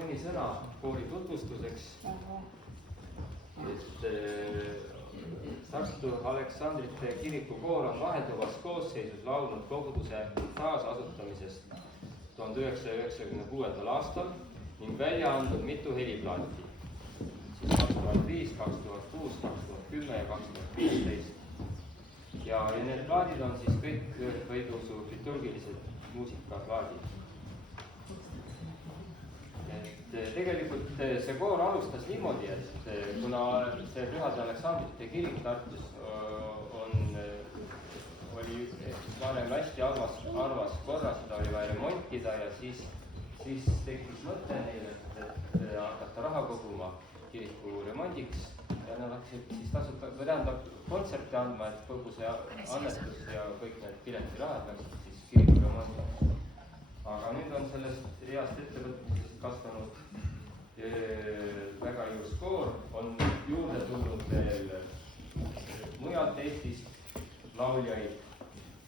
mõni sõna koori tutvustuseks. Tartu Aleksandrite kiriku koor on vahelduvas koosseisus laulnud koguduse taasasutamisest 1996. aastal ning välja andnud mitu heliplaati. 2005, 2006, 2010 ja 2015. Ja need plaadid on siis kõik õigeusu liturgilised muusikaplaadid. Tegelikult see koor alustas niimoodi, et kuna see Pühade Aleksandrite kirik Tartus oli varem hästi arvas korras, seda oli vaja remontida ja siis tekkis mõte neil, et hakata raha koguma kiriku remondiks ja nad hakkasid siis kontserte andma, et kogu see annetus ja kõik need piletirahad läksid siis kiriku remondiks. Aga nüüd on sellest heast ettevõtmisest kasvanud väga ilus koor, on juurde tulnud veel mujalt Eestist lauljaid.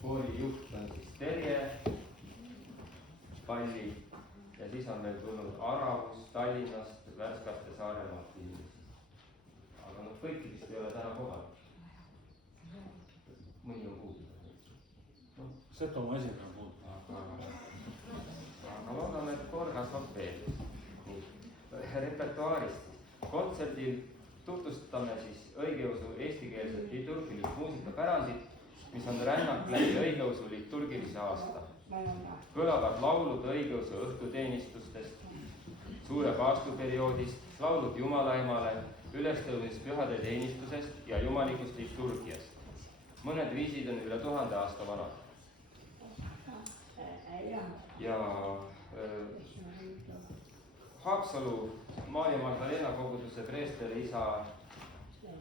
Koori juht on siis Terje Palli ja siis on meil tulnud Aravus, Tallinnast, Värskast ja Saaremaalt inimesed. Aga nad kõik vist ei ole täna kohal. Mõni on puudu. Setomaa esindaja on puudu. Aga loodame, et koor kasvab veel. Repertuaarist. Kontserdil tutvustame siis õigeusu eestikeelset liturgilist muusikapärandit, mis on rännak läbi õigeusu liturgilise aasta. Kõlavad laulud õigeusu õhtuteenistustest, suure paastuperioodist, laulud Jumalaemale, ülestõusmist pühade teenistusest ja jumalikust liturgiast. Mõned viisid on üle 1000 aasta vanad. Ja Haapsalu Maarja Magdalena koguduse preester isa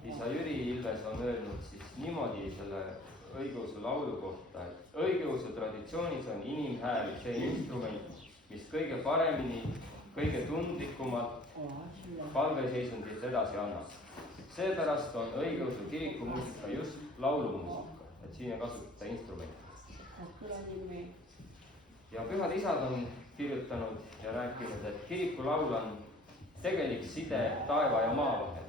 Jüri Ilves on öelnud siis niimoodi selle õigeusu laulu kohta, et õigeusu traditsioonis on inimhääl see instrument, mis kõige paremini, kõige tundlikumalt palveseisundit edasi annab. Seepärast on õigeusu kirikumuusika just laulumuusika, et siin ei kasutada instrumenti. Ja pühad isad on kirjutanud ja rääkinud, et kirikulaul on tegelik side taeva ja maa vahel.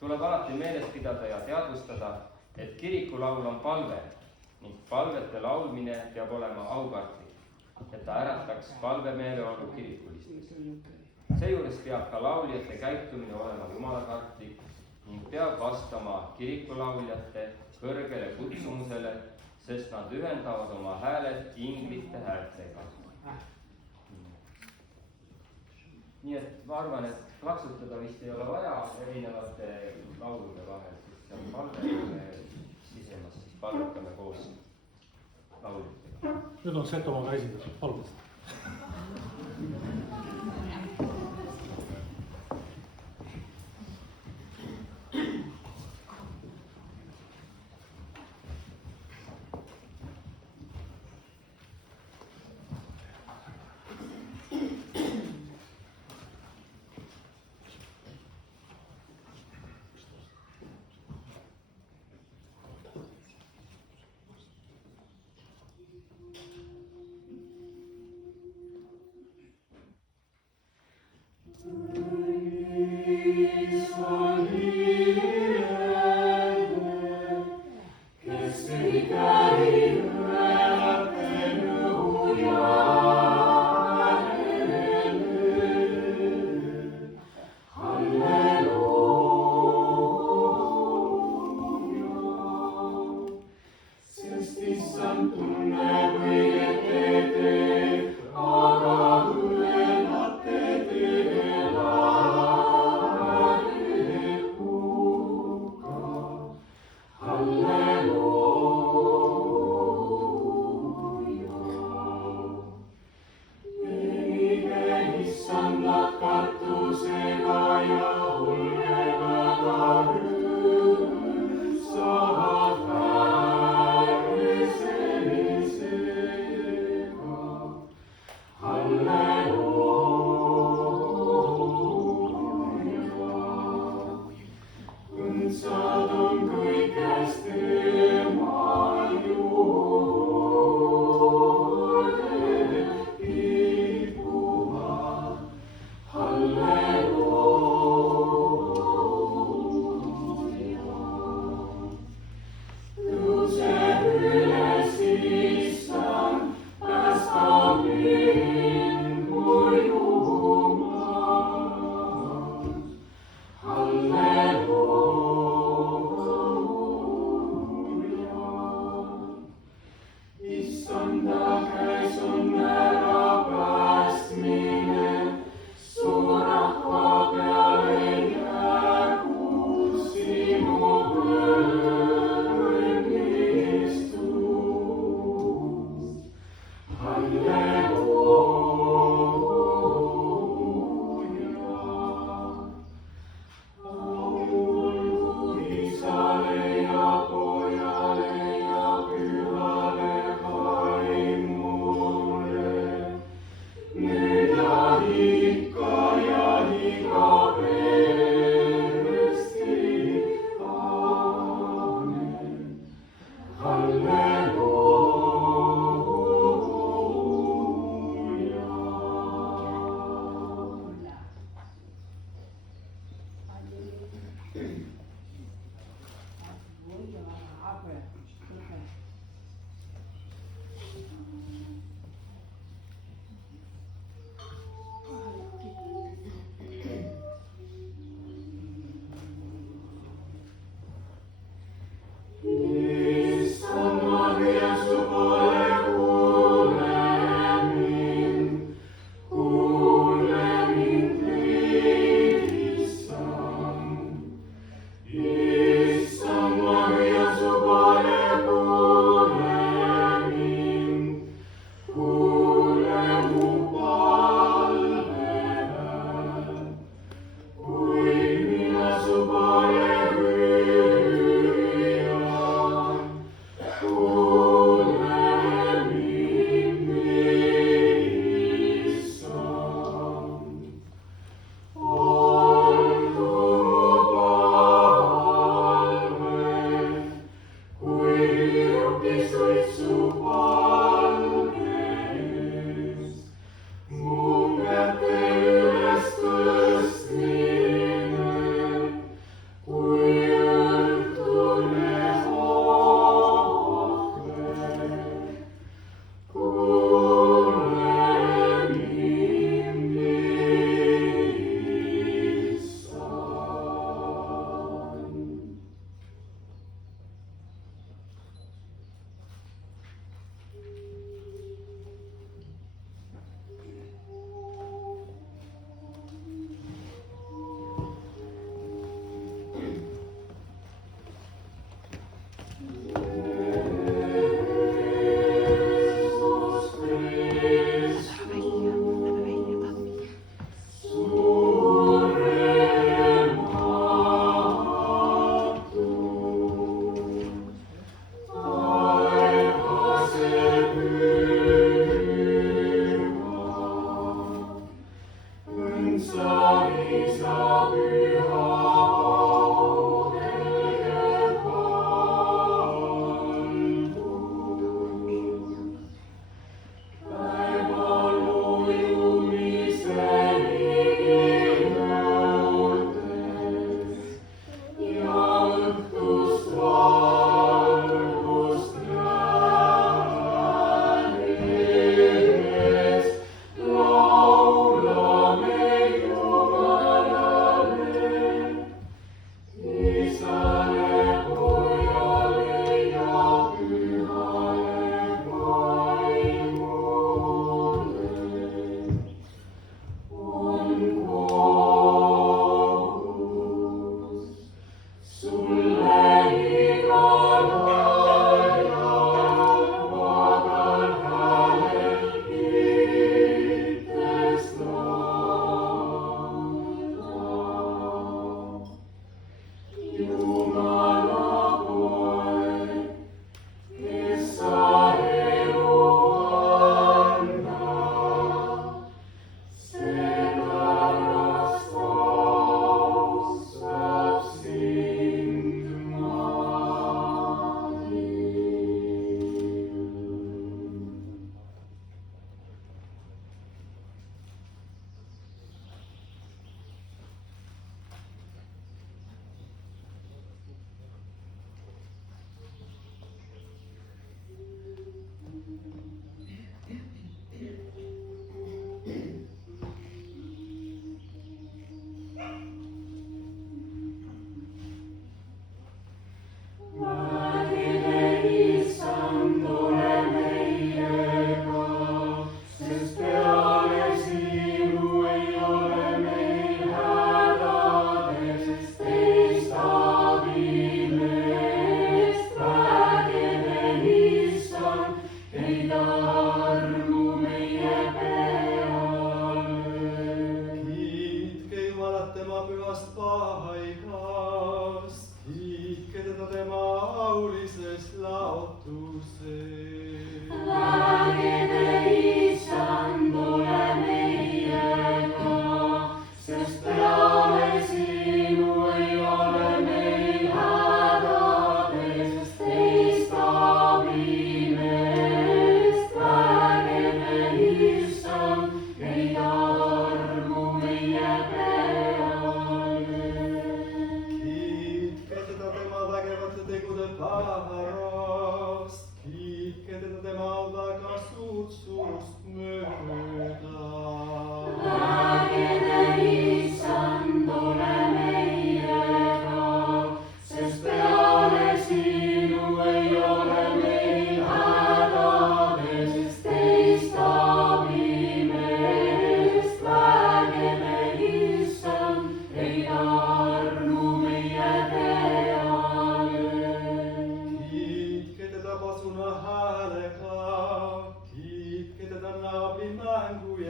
Tuleb alati meeles pidada ja teadvustada, et kirikulaul on palve ning palvete laulmine peab olema aukartlik, et ta ärataks palvemeeleolu kirikulistes. Seejuures peab ka lauljate käitumine olema jumalakartlik ning peab vastama kirikulauljate kõrgele kutsumusele, sest nad ühendavad oma hääled inglite häältega. Nii et ma arvan, et plaksutada vist ei ole vaja erinevate laulude vahel, sest see on palve sisemas, siis palvetame koos laulutega. Nüüd on Setomaaga esindatud, palun.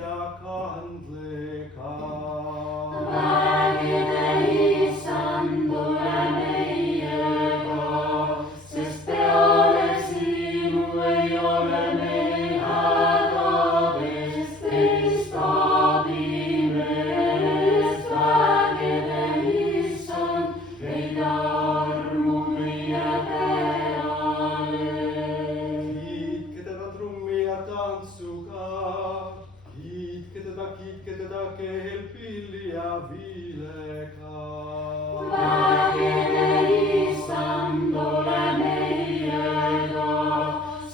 ja kandlega. Vägede issand, ole meiega, sest peale sinu ei ole meil hädades teist abimeest. Vägede issand, leida armu meie peale. Kiitke teda trummi ja tantsuga, kiitke teda keelpilli ja viilega. Vägede issand, ole meiega,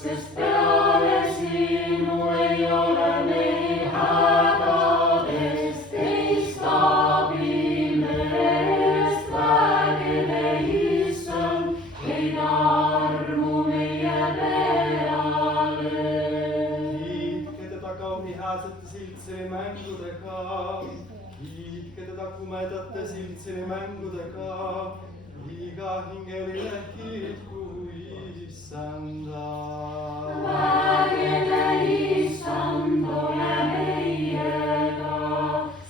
sest peale sinu ei ole meil hädades teist abimeest. Vägede issand, leida armu meie peale. Kiitke teda kaunihääsete siltseri mängudega, kiitke teda kumedate siltseri mängudega, iga hingeline kiitku issanda. Vägede issand, ole meiega,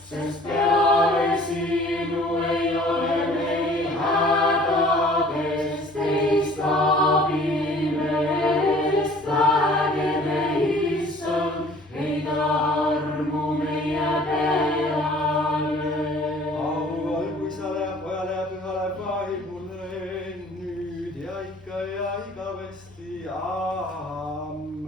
sest peale sinu ei ole meil hädades teist abimeest. Vägede issand, leida armu meie peale. Au olgu Isale ja Pojale ja Pühale Vaimule, nüüd ja ikka ja igavesti. Amen.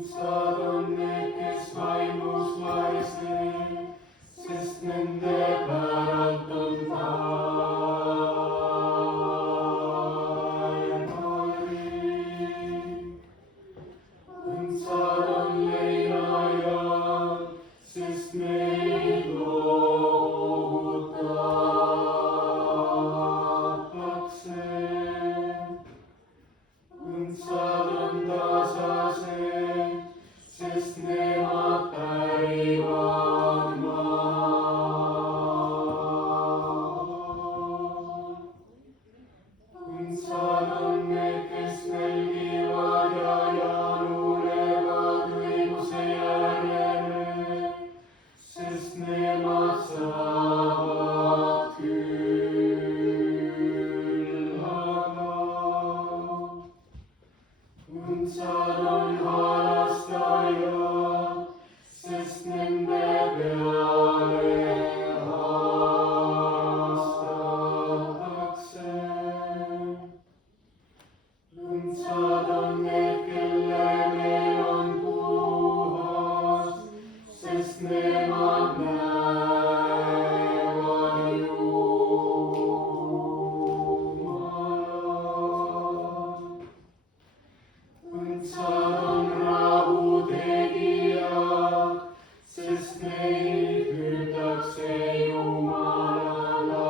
õndsad on need, kes vaimus vaesevad, sest nende päralt on taeva riik. Õndsad on leinajad, sest neid lohutatakse. Õndsad on tasased, sest nemad pärivad maad. Õndsad on need, kes nälgivad ja janulevad õiguse järele, sest nemad saavad küllaga. Õndsad on halastajad, sest nende peale halastatakse. Õndsad on need, kelle meel on puhas, sest nemad näevad Jumalat. Õndsad on rahutegijad, sest neid hüütakse Jumala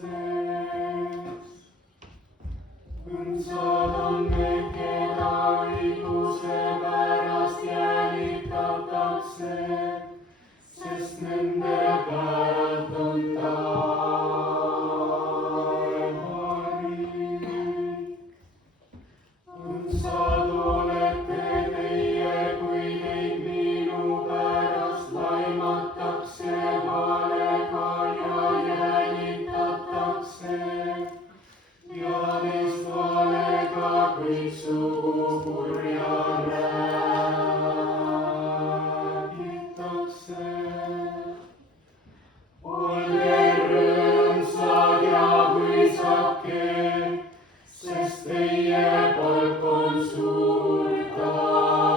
lasteks. Õndsad on need, keda õiguse pärast jälitatakse, sest nende päralt on taeva riik. Õndsad olete teie, kui teid minu pärast laimatakse valega ja jälitatakse ja neist valega kõiksugu kurja räägitakse. Olge rõõmsad ja hõisake, sest teie palk on suur taevas.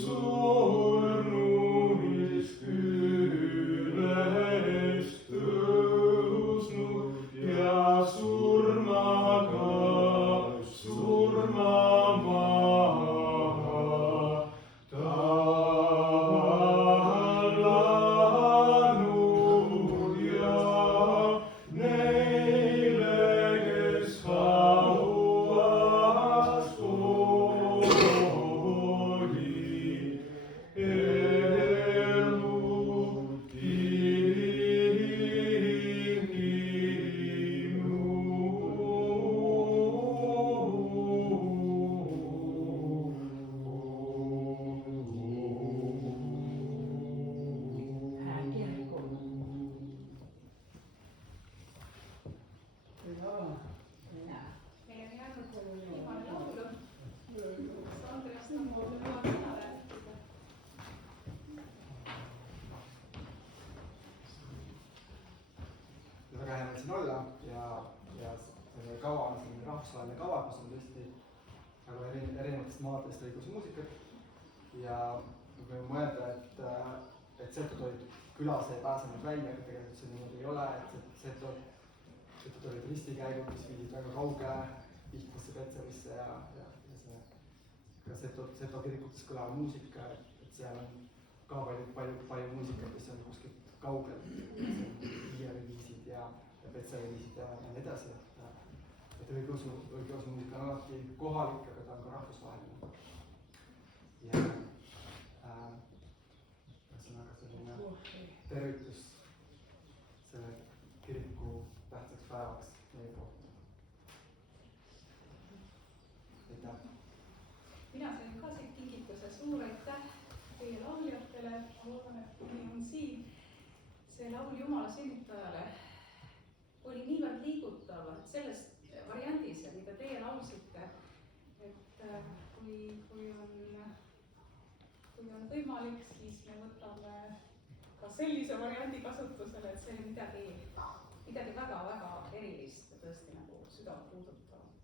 surnuist üles tõusnud ja surmaga surma maha tallanud ja neile, kes hauas oli, elu Meile on jäänud viimane laulu. Andres Tammo lubab sõna rääkida. väga hea meel siin olla ja see kava on selline rahvusvaheline kava, kus on tõesti väga erinevatest maadest õigusmuusikat ja võime mõelda, et Setotori külas ei pääsenud välja, aga tegelikult see niimoodi ei ole, et Setotori ristikäigud, mis viisid väga kauge Pihkvasse, Petserisse ja see ka Seto kirikutes kõlav muusika, et seal on ka palju muusikat, mis on kuskilt kaugel, Hiieri viisid ja Petseri viisid ja nii edasi, et õigeusu muusika on alati kohalik, aga ta on ka rahvusvaheline. Ja ühesõnaga selline tervitus selle kiriku tähtsaks päevaks meie poolt. Aitäh! Mina sain ka siit kingituse, suur aitäh teie lauljatele, ma loodan, et nii on siin. See laul Jumala sünnitajale oli niivõrd liigutav selles variandis, mida teie laulsite, et kui on võimalik, siis me võtame ka sellise variandi kasutusele, et see oli midagi väga-väga erilist ja tõesti nagu südant puudutavat.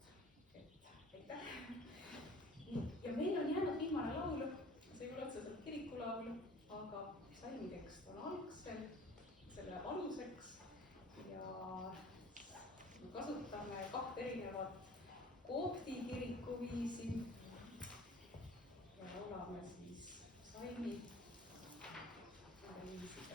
Aitäh! Ja meil on jäänud viimane laul, see ei ole otseselt kirikulaul, aga salmitekst on algsel, selle aluseks ja kasutame 2 erinevat koopti kirikuviisi ja laulame siis salmi viisida.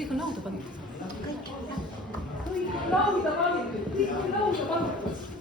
kõik on lauda pandud. kõik on lauda pandud, kõik on lauda pandud.